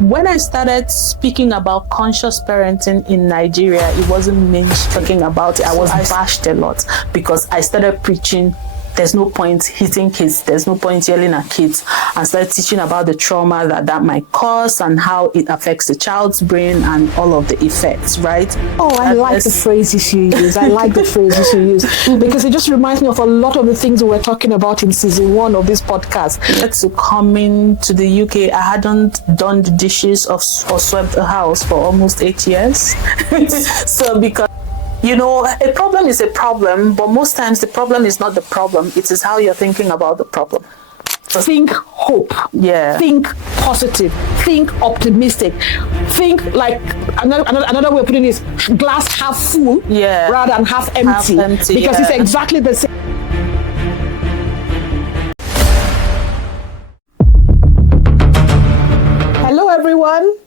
When I started speaking about conscious parenting in Nigeria, it wasn't me talking about it. I was bashed a lot because I started preaching there's no point hitting kids, there's no point yelling at kids, and started teaching about the trauma that might cause and how it affects the child's brain and all of the effects, right? Oh, I like the phrases you use. I like the phrases you use because it just reminds me of a lot of the things we were talking about in season 1 of this podcast. To coming to the UK, I hadn't done the dishes or swept a house for almost 8 years. So because a problem is a problem, but most times the problem is not the problem. It is how you're thinking about the problem. Think hope. Yeah. Think positive. Think optimistic. Think like another way of putting it is glass half full rather than half empty. Because it's exactly the same. Hello, everyone.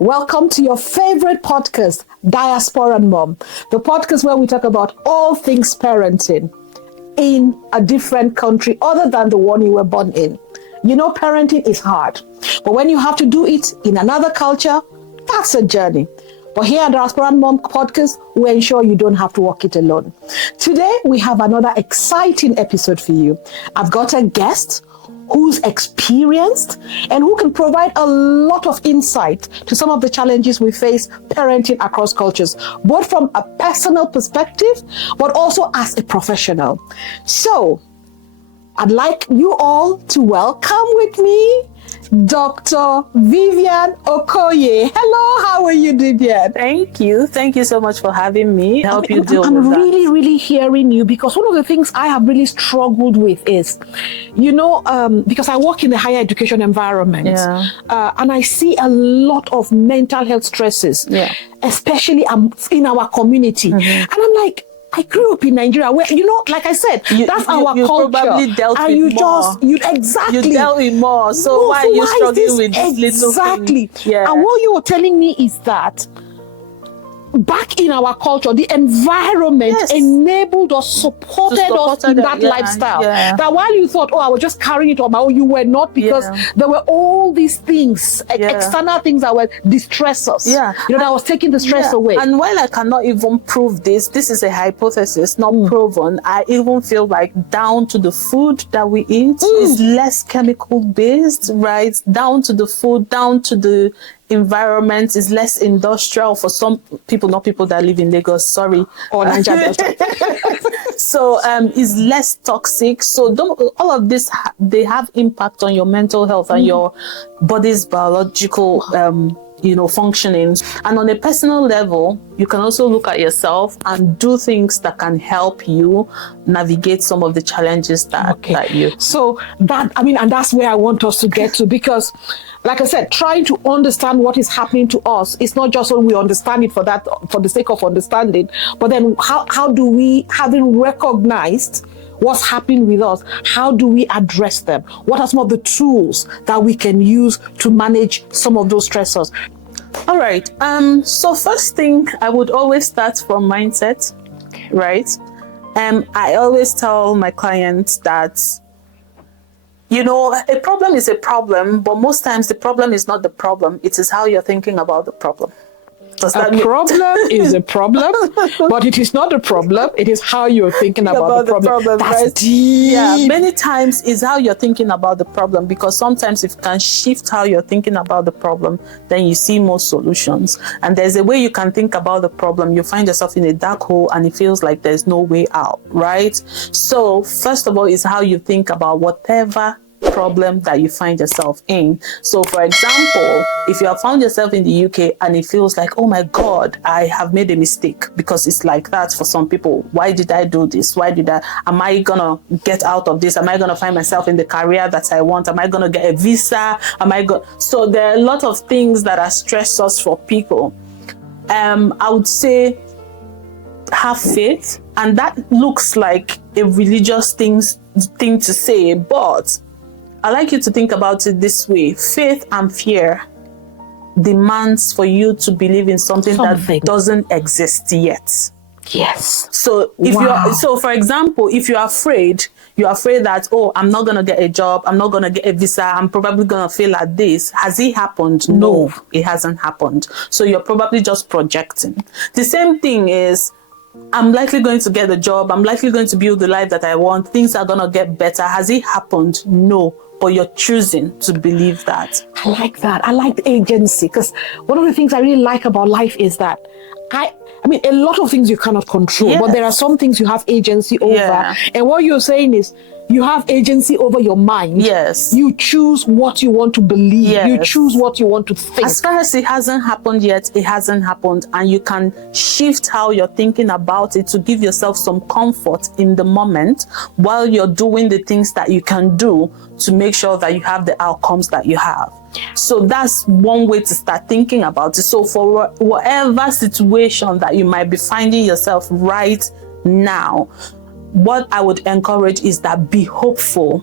Welcome to your favorite podcast, Diasporan Mom, the podcast where we talk about all things parenting in a different country other than the one you were born in. Parenting is hard, but when you have to do it in another culture, that's a journey. But here at Diasporan Mom podcast, we ensure you don't have to walk it alone. Today, we have another exciting episode for you. I've got a guest who's experienced and who can provide a lot of insight to some of the challenges we face parenting across cultures, both from a personal perspective, but also as a professional. So, I'd like you all to welcome with me Dr. Vivian Okoye. Hello, how are you, Vivian? Thank you. Thank you so much for having me. I'm really hearing you because one of the things I have really struggled with is, because I work in the higher education environment, and I see a lot of mental health stresses, especially in our community. And I'm like, I grew up in Nigeria where, like I said, that's our you culture. Probably dealt and with more. You dealt with more. So why are you struggling with this little thing? Exactly. Yeah. And what you were telling me is that back in our culture, the environment enabled or supported us in that lifestyle. Yeah. That while you thought, I was just carrying it on my own, you were not, because there were all these things, external things that were distress us. Yeah. That was taking the stress away. And while I cannot even prove this is a hypothesis, not proven. I even feel like down to the food that we eat is less chemical based, right? Down to the food, down to the environment is less industrial for some people, not people that live in Lagos, sorry. Or Nigeria. So is less toxic. So all of this, they have impact on your mental health and your body's biological functioning. And on a personal level, you can also look at yourself and do things that can help you navigate some of the challenges that you. So and that's where I want us to get to, because like I said, trying to understand what is happening to us, it's not just when we understand it for the sake of understanding, but then how do we, having recognized what's happening with us, how do we address them? What are some of the tools that we can use to manage some of those stressors? All right. So first thing, I would always start from mindset, right? I always tell my clients that, a problem is a problem, but most times the problem is not the problem. It is how you're thinking about the problem. A problem is a problem, but it is not a problem. It is how you're thinking about the problem. That's right? Deep. Yeah, many times is how you're thinking about the problem, because sometimes if you can shift how you're thinking about the problem, then you see more solutions. And there's a way you can think about the problem. You find yourself in a dark hole and it feels like there's no way out, right? So first of all is how you think about whatever problem that you find yourself in. So for example, if you have found yourself in the UK and it feels like, oh my God, I have made a mistake, because it's like that for some people. Why did I do this? Am I gonna get out of this? Am I gonna find myself in the career that I want? Am I gonna get a visa? So there are a lot of things that are stressors for people. I would say have faith, and that looks like a religious thing to say, but I like you to think about it this way. Faith and fear demands for you to believe in something that doesn't exist yet. Yes. So if for example, if you're afraid that, oh, I'm not going to get a job, I'm not going to get a visa, I'm probably going to fail at this. Has it happened? No, it hasn't happened. So you're probably just projecting. The same thing is, I'm likely going to get a job, I'm likely going to build the life that I want, things are going to get better. Has it happened? No. But you're choosing to believe that. I like that. I like the agency, because one of the things I really like about life is that I mean, a lot of things you cannot control, but there are some things you have agency over. Yeah. And what you're saying is, you have agency over your mind. Yes. You choose what you want to believe. Yes. You choose what you want to think. As far as it hasn't happened yet, it hasn't happened. And you can shift how you're thinking about it to give yourself some comfort in the moment while you're doing the things that you can do to make sure that you have the outcomes that you have. So that's one way to start thinking about it. So for whatever situation that you might be finding yourself right now, what I would encourage is that be hopeful,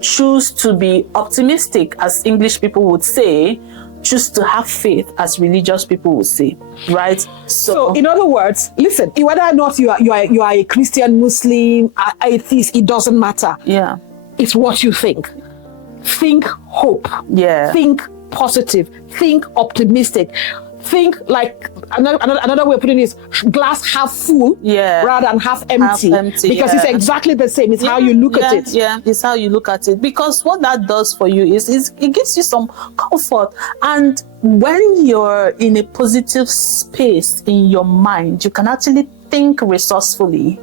choose to be optimistic, as English people would say, choose to have faith, as religious people would say, right? So in other words, listen, whether or not you are a Christian, Muslim, atheist, it doesn't matter. Yeah. It's what you think. Think hope. Yeah. Think positive. Think optimistic. Think like another way of putting it is glass half full rather than half empty. Because it's exactly the same. It's how you look at it. Yeah, it's how you look at it. Because what that does for you is it gives you some comfort. And when you're in a positive space in your mind, you can actually think resourcefully.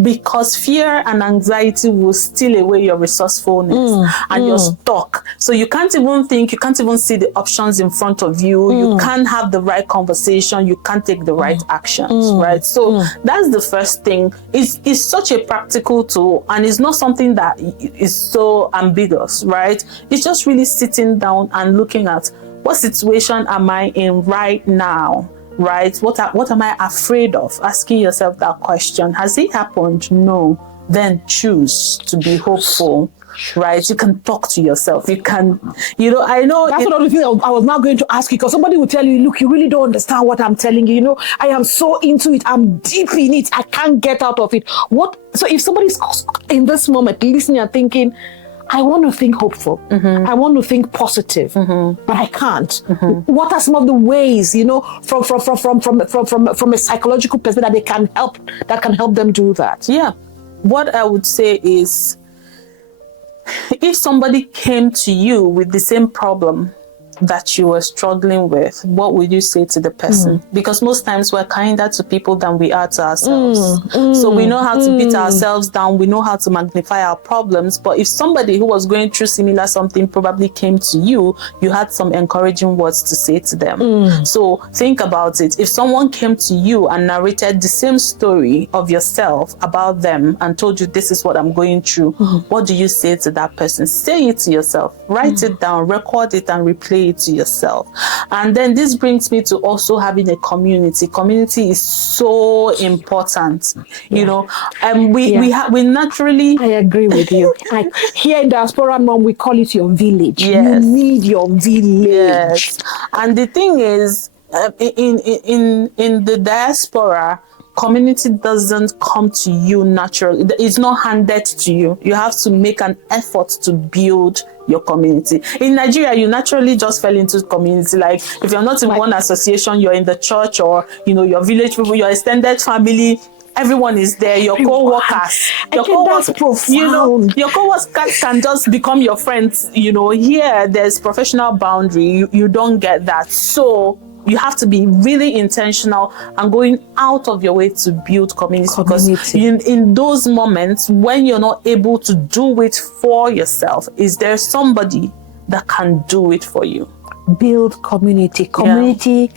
Because fear and anxiety will steal away your resourcefulness and you're stuck. So you can't even think, you can't even see the options in front of you. You can't have the right conversation. You can't take the right actions, right? So that's the first thing. It's such a practical tool, and it's not something that is so ambiguous, right? It's just really sitting down and looking at what situation am I in right now? Right? What am I afraid of? Asking yourself that question. Has it happened? No. Then choose to be hopeful. Right? You can talk to yourself. You can, I know. That's one of the things I was now going to ask you, because somebody will tell you, look, you really don't understand what I'm telling you. I am so into it. I'm deep in it. I can't get out of it. So if somebody's in this moment listening and thinking, I want to think hopeful. I want to think positive, but I can't. What are some of the ways, from a psychological perspective that can help them do that? Yeah. What I would say is, if somebody came to you with the same problem that you were struggling with, what would you say to the person? Because most times we're kinder to people than we are to ourselves. So we know how to beat ourselves down. We know how to magnify our problems. But if somebody who was going through similar something probably came to you, you had some encouraging words to say to them. So think about it. If someone came to you and narrated the same story of yourself about them and told you, this is what I'm going through, what do you say to that person? Say it to yourself. Write it down, record it, and replay it to yourself. And then this brings me to also having a community. Community is so important. We naturally. I agree with you. Here in Diasporan Mom, we call it your village. Yes. You need your village. Yes. And the thing is, in the diaspora, community doesn't come to you naturally. It's not handed to you. You have to make an effort to build your community. In Nigeria, you naturally just fell into community. Like if you're not in one association, you're in the church, or your village people, your extended family. Everyone is there. Your co-workers, your co-workers can just become your friends. Here there's professional boundary. You don't get that. So you have to be really intentional and going out of your way to build community. Because in those moments when you're not able to do it for yourself, is there somebody that can do it for you? Build community. Community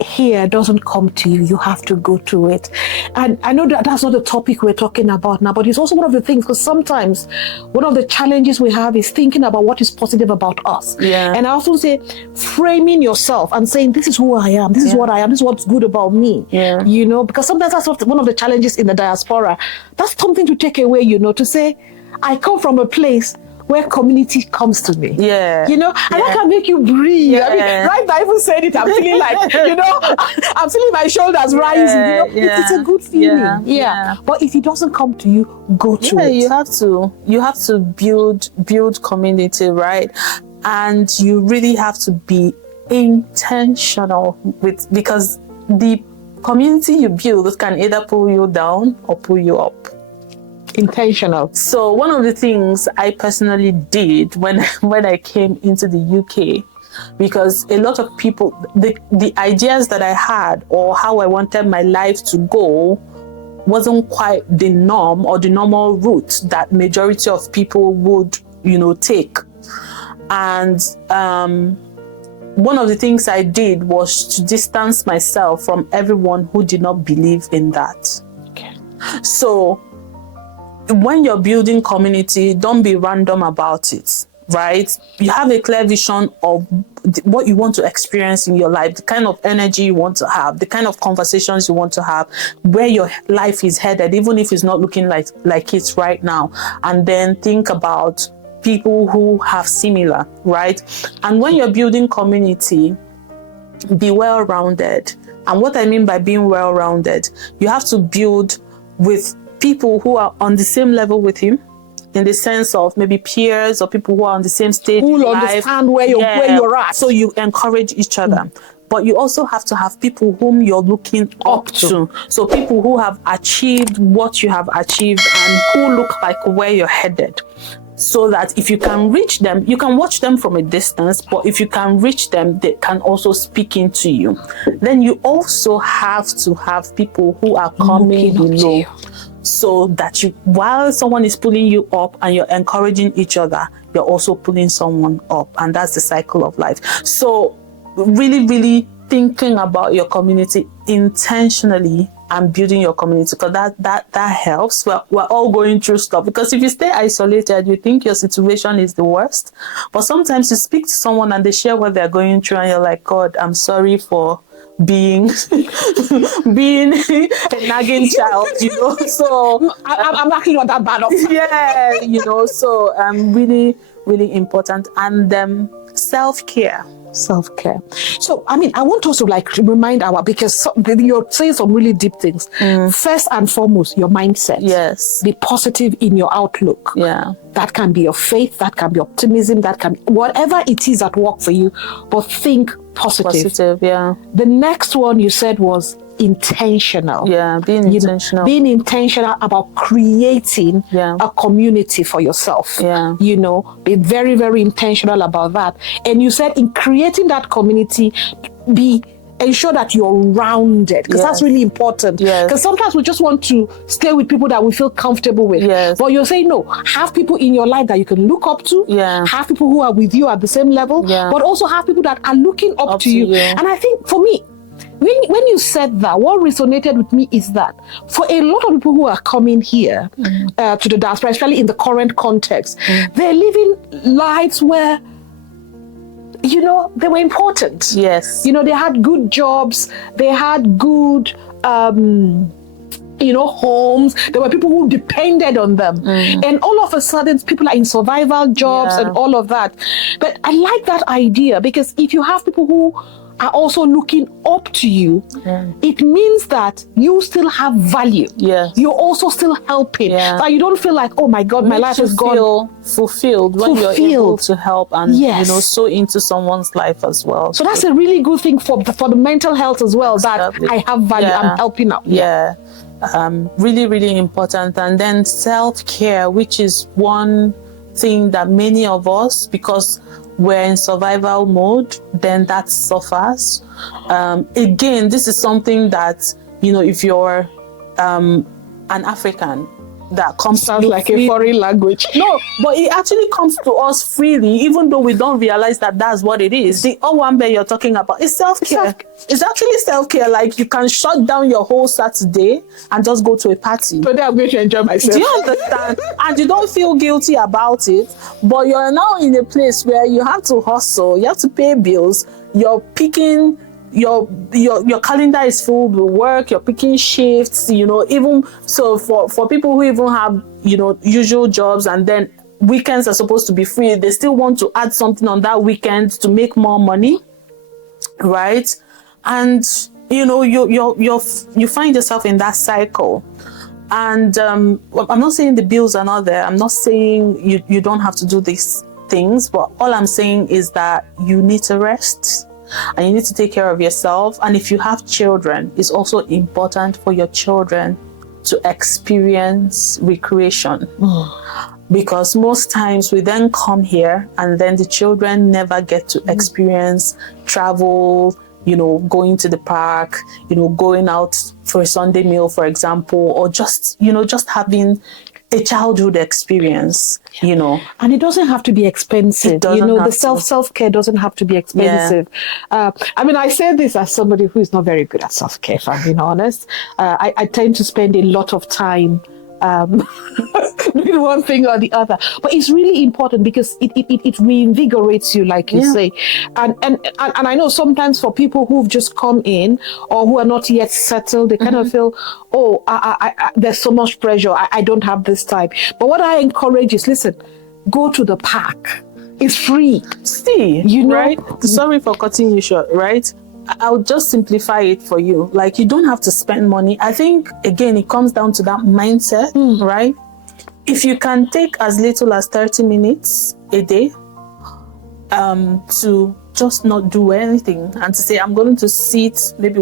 here doesn't come to you. You have to go to it. And I know that that's not the topic we're talking about now, but it's also one of the things, because sometimes one of the challenges we have is thinking about what is positive about us. And I also say framing yourself and saying, this is who I am, this is what I am, this is what's good about me. Because sometimes that's one of the challenges in the diaspora. That's something to take away, to say, I come from a place where community comes to me. Yeah. You know, and that can make you breathe. Yeah. I mean, right now, I even said it, I'm feeling like, you know, I'm feeling my shoulders rising. You know, it's a good feeling. Yeah. But if it doesn't come to you, go to it. You have to build community, right? And you really have to be intentional because the community you build can either pull you down or pull you up. Intentional. So one of the things I personally did when I came into the UK, because a lot of people, the ideas that I had or how I wanted my life to go wasn't quite the norm or the normal route that majority of people would, take. And one of the things I did was to distance myself from everyone who did not believe in that. Okay. So when you're building community, don't be random about it, right? You have a clear vision of what you want to experience in your life, the kind of energy you want to have, the kind of conversations you want to have, where your life is headed, even if it's not looking like it's right now. And then think about people who have similar, right? And when you're building community, be well-rounded. And what I mean by being well-rounded, you have to build with people who are on the same level with you, in the sense of maybe peers or people who are on the same stage who in understand life. where you're at. So you encourage each other. But you also have to have people whom you're looking up to. So people who have achieved what you have achieved and who look like where you're headed. So that if you can reach them, you can watch them from a distance, but if you can reach them, they can also speak into you. Then you also have to have people who are coming below. So that while someone is pulling you up and you're encouraging each other, you're also pulling someone up. And that's the cycle of life. So really, really thinking about your community intentionally and building your community, because that helps. We're all going through stuff, because if you stay isolated, you think your situation is the worst. But sometimes you speak to someone and they share what they're going through and you're like, God, I'm sorry for being a nagging child, so I'm actually not that bad off. Yeah, so really, really important. And self-care. So, I mean, I want us to remind because you're saying some really deep things. First and foremost, your mindset. Yes. Be positive in your outlook. Yeah. That can be your faith, that can be optimism, that can be whatever it is at work for you, but think positive. Yeah. The next one you said was intentional. Yeah, being intentional. Being intentional about creating a community for yourself. Yeah. Be very, very intentional about that. And you said in creating that community, ensure that you're rounded, because that's really important. Because sometimes we just want to stay with people that we feel comfortable with. But you're saying, no, have people in your life that you can look up to. Have people who are with you at the same level, but also have people that are looking up to you. And I think for me, when you said that, what resonated with me is that for a lot of people who are coming here to the diaspora, especially in the current context, they're living lives where they were important. Yes. They had good jobs, they had good homes. There were people who depended on them. And all of a sudden, people are in survival jobs and all of that. But I like that idea, because if you have people who are also looking up to you, it means that you still have value. You're also still helping. That you don't feel like, oh my God, my life is gone. Feel fulfilled when you're able to help and so into someone's life as well. So that's a really good thing for the mental health as well. That I have value. I'm helping out. Really, really important. And then self-care, which is one thing that many of us, because we're in survival mode, then that suffers. Again, this is something that, if you're an African, that sounds like a foreign language. No, but it actually comes to us freely, even though we don't realize that that's what it is. The Owambe you're talking about is self-care. It's actually self-care. Like, you can shut down your whole Saturday and just go to a party. Today I'm going to enjoy myself. Do you understand? And you don't feel guilty about it, but you're now in a place where you have to hustle, you have to pay bills, you're picking your calendar is filled with work, you're picking shifts, even so for people who even have, usual jobs, and then weekends are supposed to be free, they still want to add something on that weekend to make more money, right? And you find yourself in that cycle. And I'm not saying the bills are not there. I'm not saying you don't have to do these things, but all I'm saying is that you need to rest and you need to take care of yourself. And if you have children, it's also important for your children to experience recreation. Because most times we then come here and then the children never get to experience travel, going to the park, going out for a Sunday meal, for example, or just having a childhood experience, And it doesn't have to be expensive. The self-care doesn't have to be expensive. Yeah. I say this as somebody who is not very good at self-care, if I'm being honest. I tend to spend a lot of time doing one thing or the other, but it's really important because it reinvigorates you, like you say. And I know sometimes for people who've just come in or who are not yet settled, they kind of feel, there's so much pressure, I don't have this time. But what I encourage is, listen, go to the park. It's free. See, right? Sorry for cutting you short, right? I'll just simplify it for you. Like, you don't have to spend money. I think, again, it comes down to that mindset, right? If you can take as little as 30 minutes a day to just not do anything and to say, I'm going to sit, maybe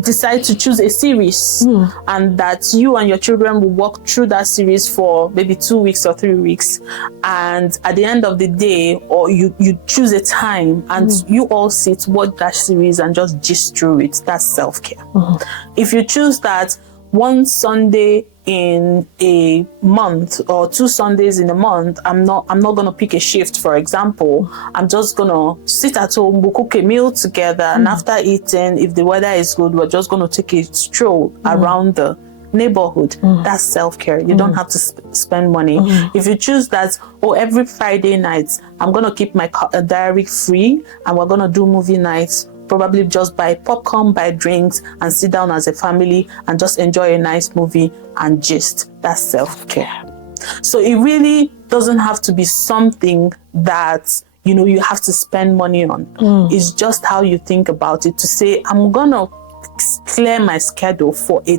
decide to choose a series, and that you and your children will walk through that series for maybe 2 weeks or 3 weeks, and at the end of the day, or you choose a time and you all sit, watch that series and just gist through it. That's self-care. If you choose that one Sunday in a month or 2 Sundays in a month, I'm not going to pick a shift, for example. I'm just going to sit at home, we'll cook a meal together, and after eating, if the weather is good, we're just going to take a stroll around the neighborhood. That's self-care. You don't have to spend money. If you choose that, every Friday night, I'm going to keep my diary free and we're going to do movie nights, probably just buy popcorn, buy drinks, and sit down as a family and just enjoy a nice movie and gist. That's self-care. So it really doesn't have to be something that, you have to spend money on. It's just how you think about it, to say, I'm going to clear my schedule for a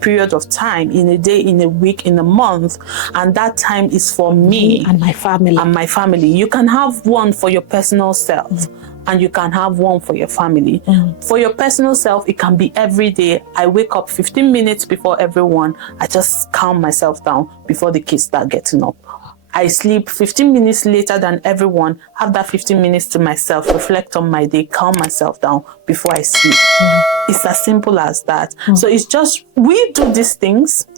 period of time, in a day, in a week, in a month, and that time is for me and my family. You can have one for your personal self, and you can have one for your family. For your personal self, it can be every day. I wake up 15 minutes before everyone. I just calm myself down before the kids start getting up. I sleep 15 minutes later than everyone, have that 15 minutes to myself, reflect on my day, calm myself down before I sleep. It's as simple as that. So it's just, we do these things,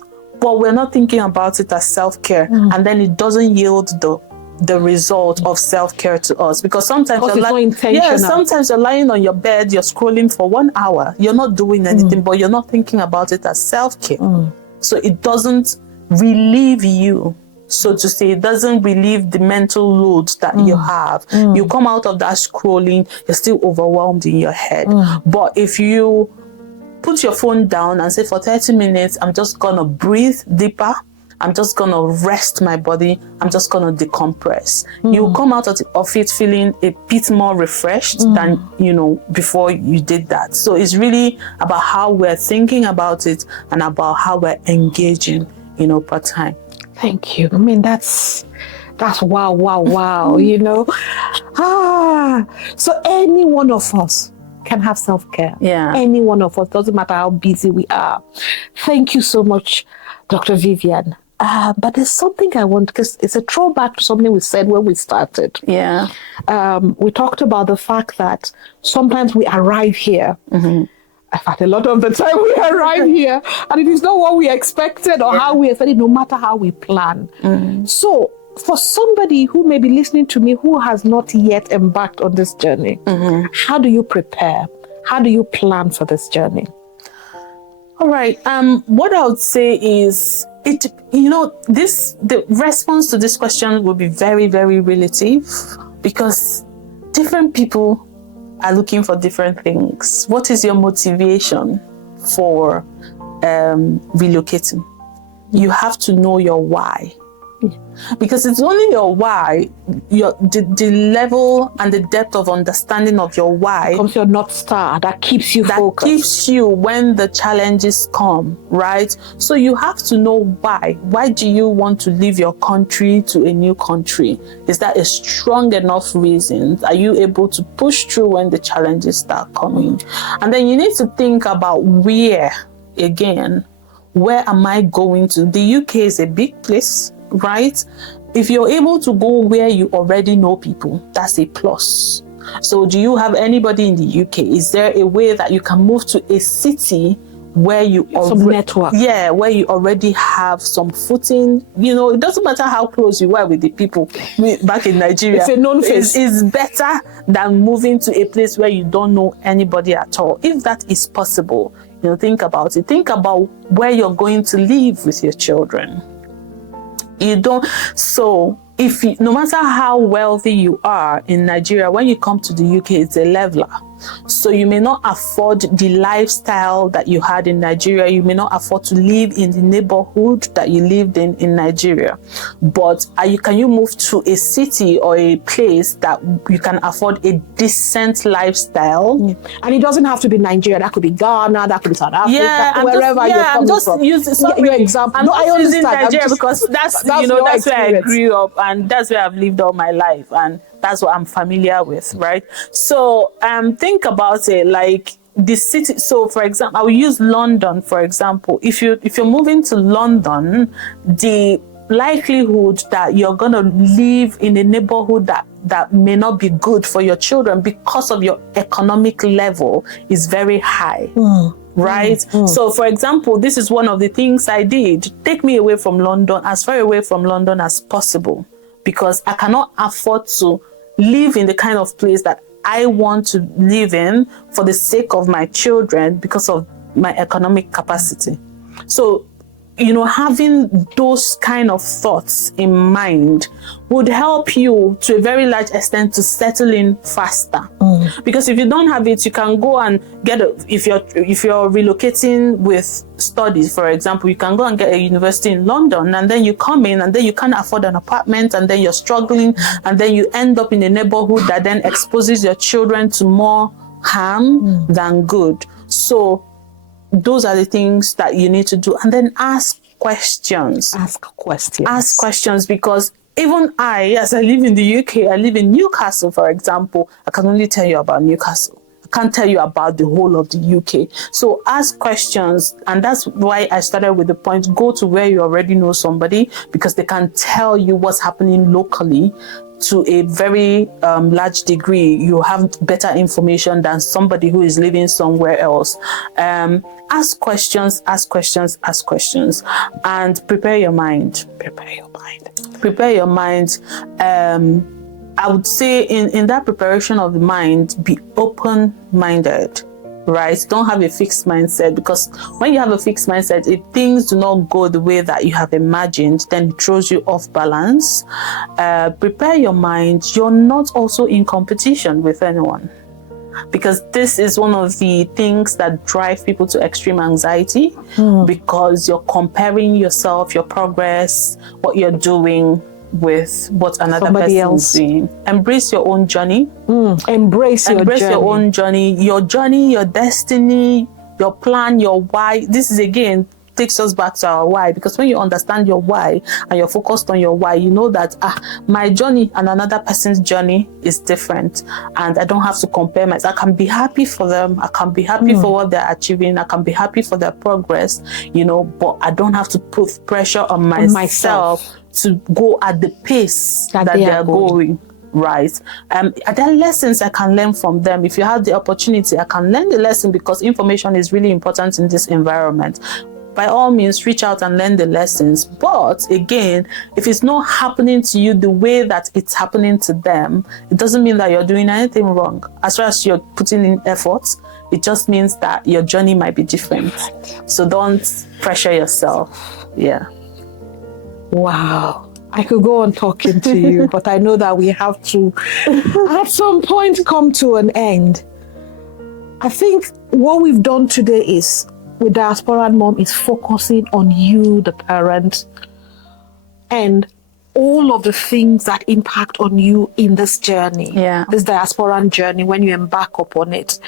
but we're not thinking about it as self-care. And then it doesn't yield the result of self-care to us, because sometimes sometimes you're lying on your bed, you're scrolling for 1 hour, you're not doing anything, but you're not thinking about it as self-care. So it doesn't relieve you, so to say. It doesn't relieve the mental load that you have. You come out of that scrolling, you're still overwhelmed in your head. But if you put your phone down and say, for 30 minutes, I'm just gonna breathe deeper, I'm just going to rest my body, I'm just going to decompress. You come out of it feeling a bit more refreshed than, before you did that. So it's really about how we're thinking about it and about how we're engaging, per time. Thank you. That's wow, So any one of us can have self-care. Yeah. Any one of us, doesn't matter how busy we are. Thank you so much, Dr. Vivian. But there's something I want, because it's a throwback to something we said when we started. Yeah. We talked about the fact that sometimes we arrive here. In fact, a lot of the time we arrive here and it is not what we expected or how we expected, no matter how we plan. So for somebody who may be listening to me who has not yet embarked on this journey, how do you prepare? How do you plan for this journey? All right. What I would say is, the response to this question will be very, very relative, because different people are looking for different things. What is your motivation for relocating? You have to know your why. Because it's only your why, the level and the depth of understanding of your why becomes your North Star that keeps you focused. That keeps you when the challenges come, right? So you have to know why. Why do you want to leave your country to a new country? Is that a strong enough reason? Are you able to push through when the challenges start coming? And then you need to think about where am I going to? The UK is a big place, right? If you're able to go where you already know people, that's a plus. So do you have anybody in the UK? Is there a way that you can move to a city where you some network? Yeah, where you already have some footing. It doesn't matter how close you are with the people back in Nigeria. It's a known face. It's better than moving to a place where you don't know anybody at all. If that is possible, think about it. Think about where you're going to live with your children. So no matter how wealthy you are in Nigeria, when you come to the UK, it's a leveler. So you may not afford the lifestyle that you had in Nigeria. You may not afford to live in the neighborhood that you lived in Nigeria. But can you move to a city or a place that you can afford a decent lifestyle? And it doesn't have to be Nigeria. That could be Ghana. That could be South Africa. Wherever you're coming from. Your example. I'm not using Nigeria because that's where I grew up and that's where I've lived all my life. And that's what I'm familiar with, right? So think about it like the city. So for example, I will use London, for example. If you're moving to London, the likelihood that you're going to live in a neighborhood that may not be good for your children because of your economic level is very high. Right? So for example, this is one of the things I did. Take me away from London, as far away from London as possible, because I cannot afford to live in the kind of place that I want to live in for the sake of my children because of my economic capacity. So, having those kind of thoughts in mind would help you to a very large extent to settle in faster. Because if you don't have it, you can go and get if you're relocating with studies, for example, you can go and get a university in London, and then you come in and then you can't afford an apartment, and then you're struggling, and then you end up in a neighborhood that then exposes your children to more harm than good. So those are the things that you need to do. And then ask questions. Ask questions, because even as I live in the UK, I live in Newcastle, for example, I can only tell you about Newcastle. I can't tell you about the whole of the UK. So ask questions. And that's why I started with the point, go to where you already know somebody, because they can tell you what's happening locally. To a very large degree, you have better information than somebody who is living somewhere else. Ask questions, and prepare your mind. I would say in that preparation of the mind, be open-minded. Right? Don't have a fixed mindset, because when you have a fixed mindset, if things do not go the way that you have imagined, then it throws you off balance. Prepare your mind. You're not also in competition with anyone, because this is one of the things that drive people to extreme anxiety, because you're comparing yourself, your progress, what you're doing with what another person is doing. Embrace your own journey. Embrace your own journey, your destiny, your plan, your why. This is again takes us back to our why, because when you understand your why and you're focused on your why, you know that my journey and another person's journey is different, and I don't have to compare myself. I can be happy for them, I can be happy for what they're achieving, I can be happy for their progress, but I don't have to put pressure on myself to go at the pace that they are going. Right. Are there lessons I can learn from them? If you have the opportunity, I can learn the lesson, because information is really important in this environment. By all means, reach out and learn the lessons. But again, if it's not happening to you the way that it's happening to them, it doesn't mean that you're doing anything wrong. As far as you're putting in efforts, it just means that your journey might be different. So don't pressure yourself. Yeah. Wow. I could go on talking to you, but I know that we have to, at some point, come to an end. I think what we've done today is, with Diasporan Mom, is focusing on you, the parent, and all of the things that impact on you in this journey, this diasporan journey, when you embark upon it.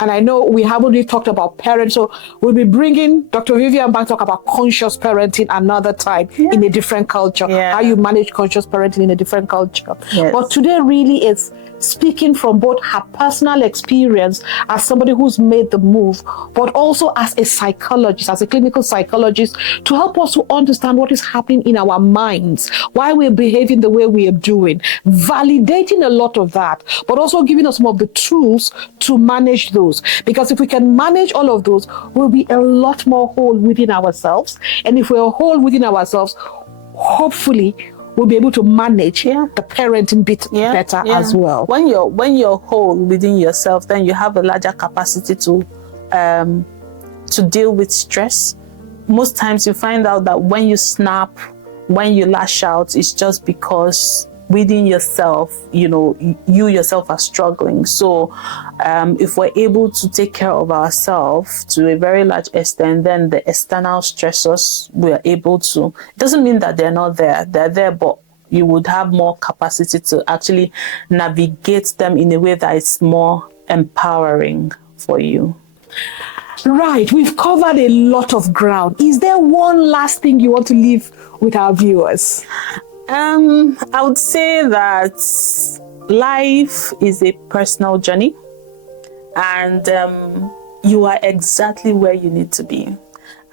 And I know we haven't really talked about parents, so we'll be bringing Dr. Vivian back to talk about conscious parenting another time in a different culture, how you manage conscious parenting in a different culture. But today really is speaking from both her personal experience as somebody who's made the move, but also as a psychologist, as a clinical psychologist, to help us to understand what is happening in our minds, why we're behaving the way we are doing, validating a lot of that, but also giving us some of the tools to manage those. Because if we can manage all of those, we'll be a lot more whole within ourselves. And if we're whole within ourselves, hopefully we'll be able to manage the parenting bit better as well. When you're whole within yourself, then you have a larger capacity to deal with stress. Most times you find out that when you snap, when you lash out, it's just because within yourself, you yourself are struggling. So if we're able to take care of ourselves to a very large extent, then the external stressors we're able to, it doesn't mean that they're not there. They're there, but you would have more capacity to actually navigate them in a way that is more empowering for you. Right, we've covered a lot of ground. Is there one last thing you want to leave with our viewers? I would say that life is a personal journey, and you are exactly where you need to be.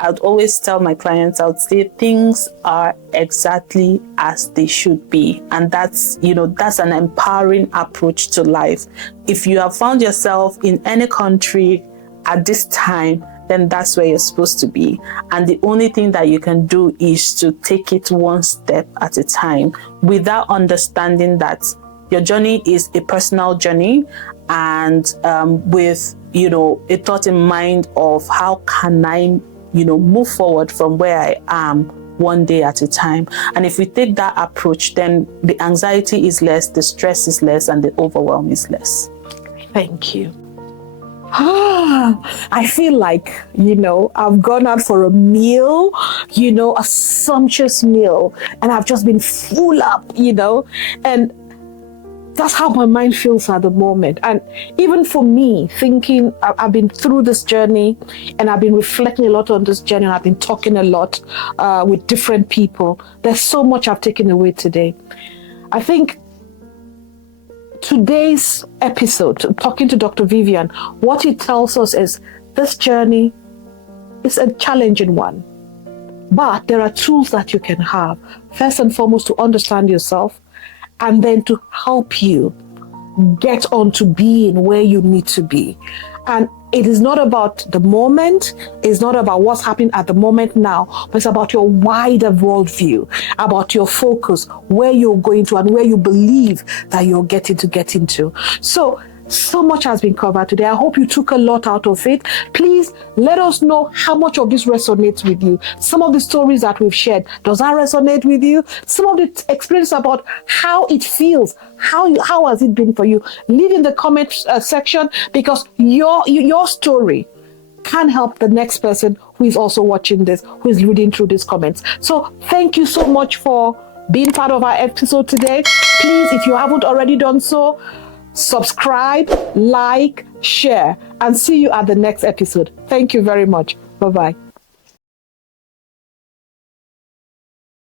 I'd always tell my clients, I would say things are exactly as they should be. And that's an empowering approach to life. If you have found yourself in any country at this time, then that's where you're supposed to be. And the only thing that you can do is to take it one step at a time, without understanding that your journey is a personal journey, and with a thought in mind of how can I move forward from where I am one day at a time. And if we take that approach, then the anxiety is less, the stress is less, and the overwhelm is less. Thank you. I feel like, I've gone out for a meal, a sumptuous meal, and I've just been full up, and that's how my mind feels at the moment. And even for me, thinking, I've been through this journey, and I've been reflecting a lot on this journey, and I've been talking a lot with different people. There's so much I've taken away today. I think today's episode, talking to Dr. Vivian, what it tells us is this journey is a challenging one, but there are tools that you can have, first and foremost, to understand yourself, and then to help you get on to being where you need to be. And it is not about the moment, it's not about what's happening at the moment now, but it's about your wider worldview, about your focus, where you're going to and where you believe that you're getting to get into. So much has been covered today. I hope you took a lot out of it. Please let us know how much of this resonates with you. Some of the stories that we've shared, does that resonate with you? Some of the experience about how it feels, how has it been for you? Leave in the comment section, because your story can help the next person who is also watching this, who is reading through these comments. So thank you so much for being part of our episode today. Please, if you haven't already done so, subscribe, like, share, and see you at the next episode. Thank you very much. Bye-bye.